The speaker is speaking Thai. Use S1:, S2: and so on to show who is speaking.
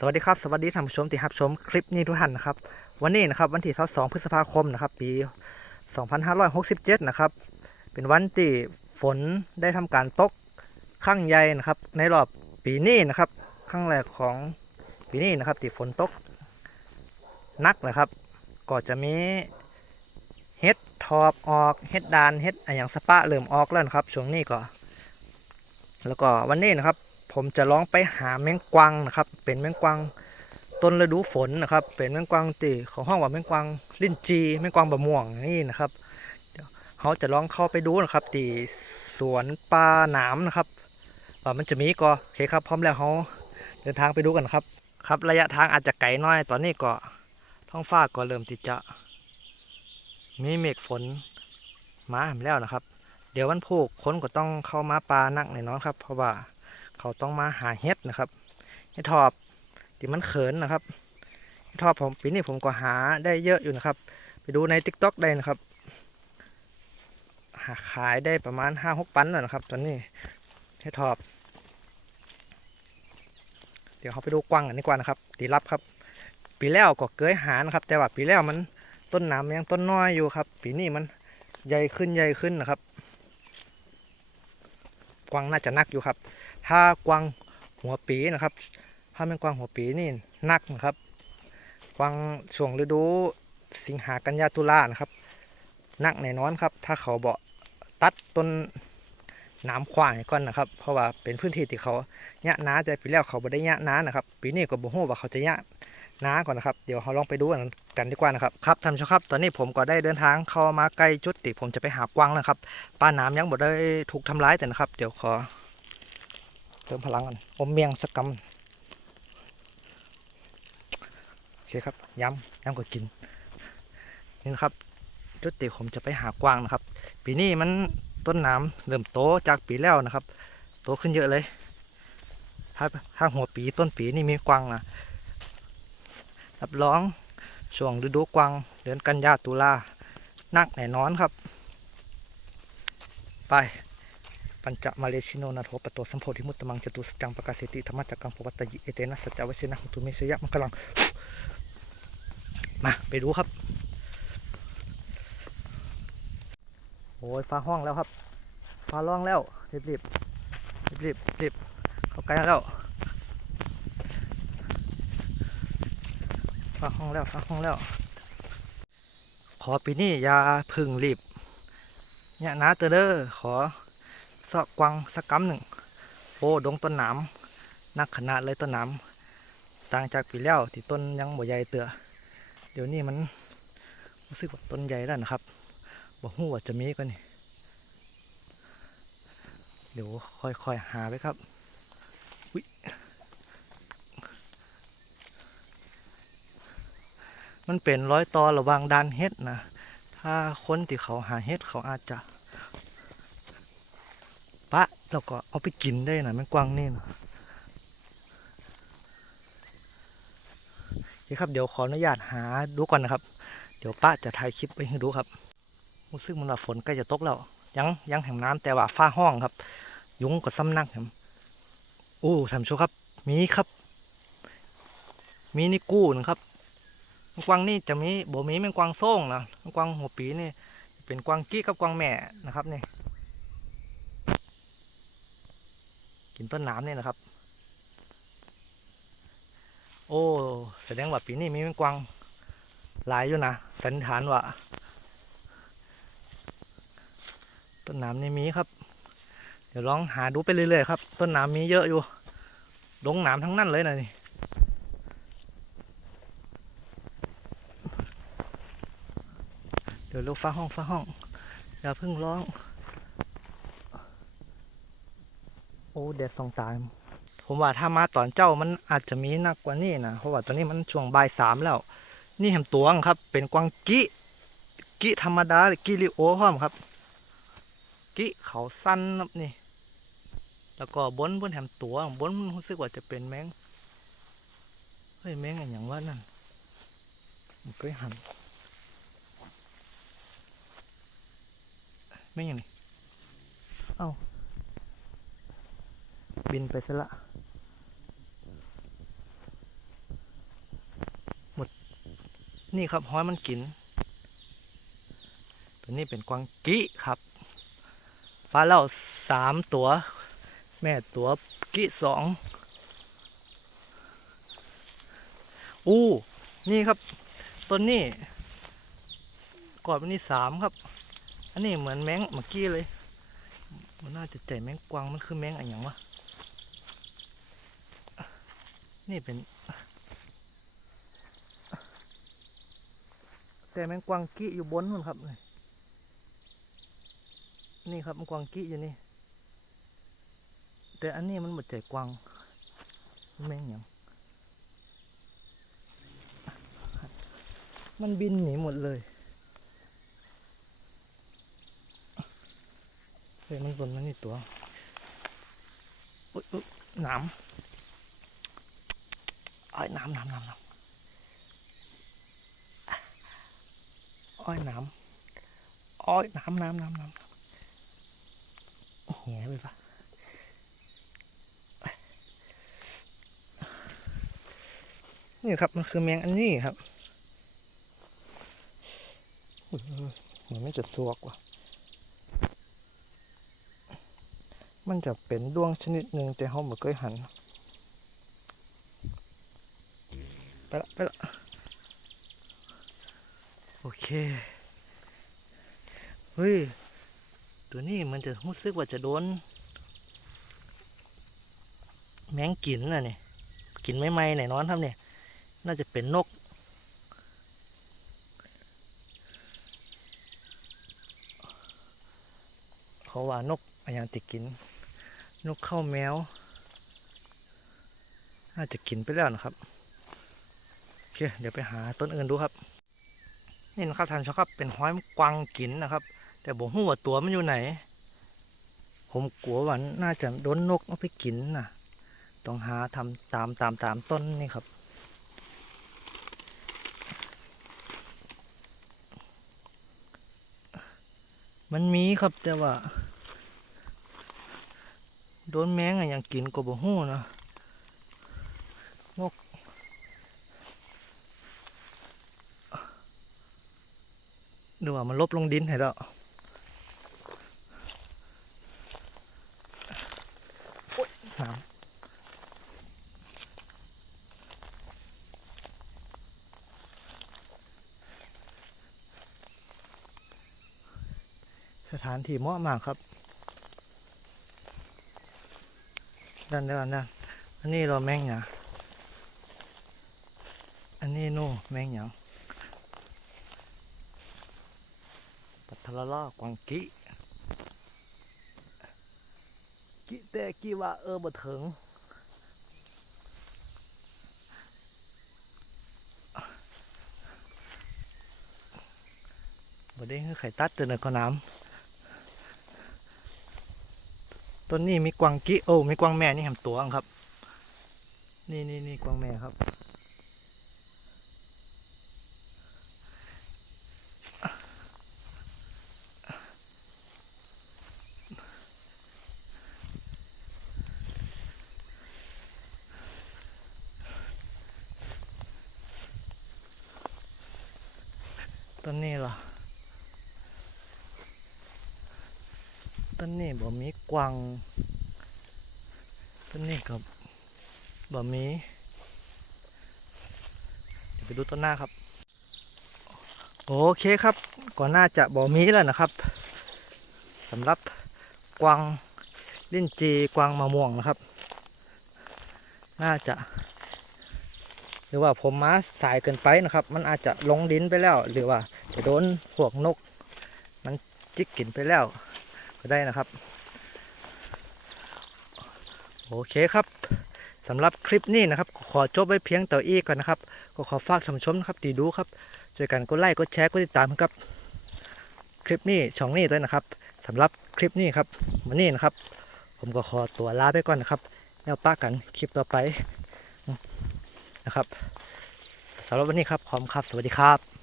S1: สวัสดีครับ สวัสดีท่านผู้ชมที่รับชมคลิปนี้ทุกท่านนะครับ วันนี้นะครับวันที่22พฤษภาคมนะครับ ปี 2567 นะครับ เป็นวันที่ฝนได้ทำการตกข้างใหญ่นะครับ ในรอบปีนี้นะครับครั้งแรกของปีนี้นะครับที่ฝนตกหนักนะครับ ก็จะมีเฮ็ดทอบออกเฮ็ดดานเฮ็ดอะไรอย่างสปะเริ่มออกแล้วนะครับช่วงนี้ก็ แล้วก็วันนี้นะครับ ผมจะลองไปหาแมงกวางนะครับ เป็นแมงกวางต้นฤดูฝนนะครับ เป็นแมงกวางตีของห้องว่าแมงกวางลิ้นจีแมงกวางบะม่วงนี่นะครับเขาจะลองเข้าไปดูนะครับ ตีสวนปลาหนามนะครับว่ามันจะมีก็โอเคครับพร้อมแล้วเขาเดินทางไปดูกันครับ ครับระยะทางอาจจะไกลน้อยตอนนี้ก็ท้องฟ้าก็เริ่มที่จะ มีเมฆฝนมาแล้วนะครับ เดี๋ยววันพุธคนก็ต้องเข้ามาปลานักแน่นอนครับ เพราะว่า เขาต้องมาหาเห็ดนะครับเห็ดทอบที่มันเขินนะครับเห็ดทอบผมปีนี้ผมก็หาได้เยอะอยู่นะครับ ไปดูใน t ิ k t o k ได้นะครับหาขายได้ประมาณห้าหกปันแล้วนะครับ ตอนนี้เห็ดทอบ เดี๋ยวเขาไปดูกวางกันดีกว่านะครับตีรับครับ ปีแล้วก็เกยหานะครับ แต่ว่าปีแล้วมันต้นน้ำยังต้นน้อยอยู่ครับ ปีนี้มันใหญ่ขึ้นใหญ่ขึ้นนะครับ กวางน่าจะนักอยู่ครับ ถ้ากวางหัวปีนะครับ ถ้าเป็นกวางหัวปีนี่นักนะครับ กวางช่วงฤดูสิงหากันยาตุลานะครับนักแน่นอนครับ ถ้าเขาเบาตัดต้นน้ำขวางก่อนนะครับ เพราะว่าเป็นพื้นที่ที่เขายะน้าแต่ปีแล้วเขาบ่ได้ยะน้านะครับ ปีนี้ก็บ่ฮู้ว่าเขาจะยะน้าก่อนนะครับ เดี๋ยวเราลองไปดูกันดีกว่านะครับ ครับท่านผู้ชมครับ ตอนนี้ผมก็ได้เดินทางเข้ามาใกล้จุดที่ผมจะไปหากวางแล้วครับ ป้าน้ำยังบ่ได้ถูกทำร้ายแต่นะครับ เดี๋ยวขอ เติมพลังก่อนอมเมียงสกกำโอเคครับย้ำย้ำก็กินนี่นะครับจุดติผมจะไปหากวางนะครับ ปีนี้มันต้นน้ำเริ่มโตจากปีแล้วนะครับ โตขึ้นเยอะเลย ถ้าถ้าหัวปีต้นปีนี่มีกวางนะรับรองช่วงฤดูกวางเดือนกันยาตุลานักแน่นอนครับ ไป ปัญจมาเลชิโนนาโทปโตสัมโพธิมุตตมังจตุสจังปกาเสติธรรมจักกังปวัตตยิเอเตนะสัจจวชินะหุตุเมสยะมังกลัง มาไปดูครับ โอ้ยฟ้าห้องแล้วครับฟ้าร้องแล้วรีบรีบรีบรีบรีบเข้าใกล้แล้วฟ้าห้องแล้วฟ้าห้องแล้ว ขอปีนี้อย่าพึ่งรีบเนี่ยนะเตอเด้อขอ สะกวางสักกำหนึ่งโอ้ดงต้นหนามนักขนาดเลยต้นหนามต่างจากปีแล้วที่ต้นยังบ่ใหญ่เตือเดี๋ยวนี้มันรู้สึกว่าต้นใหญ่แล้วนะครับบ่ฮู้ว่าจะมีก็นี่เดี๋ยวค่อยๆหาไปครับอุ๊ยมันเป็นร้อยตอระหว่างดานเฮ็ดนะ ถ้าคนที่เขาหาเฮ็ดเขาอาจจะ แล้วก็เอาไปกินได้นะแมงกวางนี่นะโอเคครับเดี๋ยวขออนุญาตหาดูก่อนนะครับ เดี๋ยวป้าจะถ่ายคลิปไว้ให้ดูครับรู้สึกมันว่าฝนใกล้จะตกแล้วยังยังแห่งน้ำแต่ว่าฟ้าห้องครับ ยุงก็ซ้ำนักครับโอ้สามโชครับ มีครับ มีนี่กู้นะครับแมงกวางนี่จะมีโบมีแมงกวางโซ่งนะแมงกวางหัวปีนี่เป็นกวางกี้กับกวางแม่นะครับนี่ กินต้นน้ำเนี่ยนะครับ โอ้แสดงว่าปีนี้มีแมงกวางหลายอยู่นะสันนิษฐานว่าต้นน้ำนี่มีครับ เดี๋ยวลองหาดูไปเรื่อยๆครับ ต้นน้ำมีเยอะอยู่ลงน้ำทั้งนั้นเลยนะนี่เดี๋ยวลูกฟ้าห้องฟ้าห้องอย่าเพิ่งร้อง โอ้แดดสองตาผมว่าถ้ามาตอนเจ้ามันอาจจะมีหนักกว่านี้นะเพราะว่าตอนนี้มันช่วงบ่ายสามแล้ว นี่แหมตัวงครับ เป็นกวางกิกิธรรมดาหรือกิริโอพร้อมครับ กิเขาสั้นครับนี่ แล้วก็บนบนแหมตัวบนรู้สึกว่าจะเป็นแมงเฮ้ยแมงอะไรอย่างว่านั่นมันก็หันแม่งอย่างนี้เอา บินไปซะละหมดนี่ครับห้อยมันกิน ตัวนี้เป็นกวางกี้ครับฟ้าเล่าสามตัว แม่ตัวกี้สองอู้นี่ครับต้นนี้กอดมันนี่สามครับ อันนี้เหมือนแมงเมื่อกี้เลย มันน่าจะใจแมงกวางมันคือแมงอะไรอย่างวะ นี่เป็น แต่แมงกวางกี้อยู่บนนู่นครับนี่นี่ครับแมงกวางกี้อยู่นี่ แต่อันนี้มันหมดใจกวางแมงอย่างมันบินหนีหมดเลยเฮ้ยมันบนมันนี่ตัว อุ๊ยอุ๊ยหนาม อ้อยนามหนามหนามหนามอ้อยนามอ้อยนามหนามหนามหนามแหงไปปะนี่ครับมันคือแมงอันนี้ครับเหมือนไม่จะตัวกว่า มันจะเป็นดวงชนิดหนึ่งแต่เขาไม่เคยหัน ไปละไปละโอเค เฮ้ย ตัวนี้มันจะรู้สึกว่าจะโดน แมงกินน่ะนี่กินไม่ไหมไหนนอนทำเนี่ย น่าจะเป็นนก เขาว่านกอย่างติกิน นกเข้าแมวน่าจะกินไปแล้วนะครับ เคเดี๋ยวไปหาต้นอื่นดูครับ นี่นะครับท่านชมครับเป็นห้อยกวางกินนะครับ แต่ผมหัวาตัวมันอยู่ไหน ผมกลัวว่าน่าจะโดนนกเอาไปกินนะต้องหาทำตามตามตามต้นนี่ครับมันมีครับแต่ว่า โดนแมงอะอย่างกินกบ่ฮู้นะ ดูว่ามันลบลงดินให้แล้วโอ๊ยน้ำสถานที่เหมาะมากครับด้านด้นด้านอันนี้เราแมงหยังอันนี้นู่แมงหยัง ปัทละล่ากวางกิกิแต่กิว่าเออบ่ถึงบ่ได้คือไข่ตัดเตือนก็น้ำต้นนี้มีกวางกิโอ้มีกวางแม่นี่แหมตัวอังครับ นี่นี่นี่กวางแม่ครับ ต้นนี้เหรอต้นนี้บ่มีกวางต้นนี้กับบ่มีเดี๋ยวไปดูต้นหน้าครับ โอเคครับก่อนหน้าจะบ่มีแล้วนะครับสำหรับกวางลิ้นจีกวางมะม่วงนะครับ น่าจะ หรือว่าผมมาสายเกินไปนะครับ มันอาจจะลงดินไปแล้วหรือว่า จะโดนพวกนก มันจิกกินไปแล้วก็ได้นะครับ โอเคครับสำหรับคลิปนี้นะครับ ขอจบไว้เพียงต่ออีกก่อนนะครับ ก็ขอฝากท่านผู้ชมนะครับตีดูครับช่วยกันกดไลค์กดแชร์กดติดตามครับ คลิปนี้ช่องนี้ด้วยนะครับสำหรับคลิปนี้ครับวันนี้นะครับ ผมก็ขอตัวลาไปก่อนนะครับแล้วป้ากันคลิปต่อไปนะครับสำหรับวันนี้ครับขอบคุณครับ สวัสดีครับ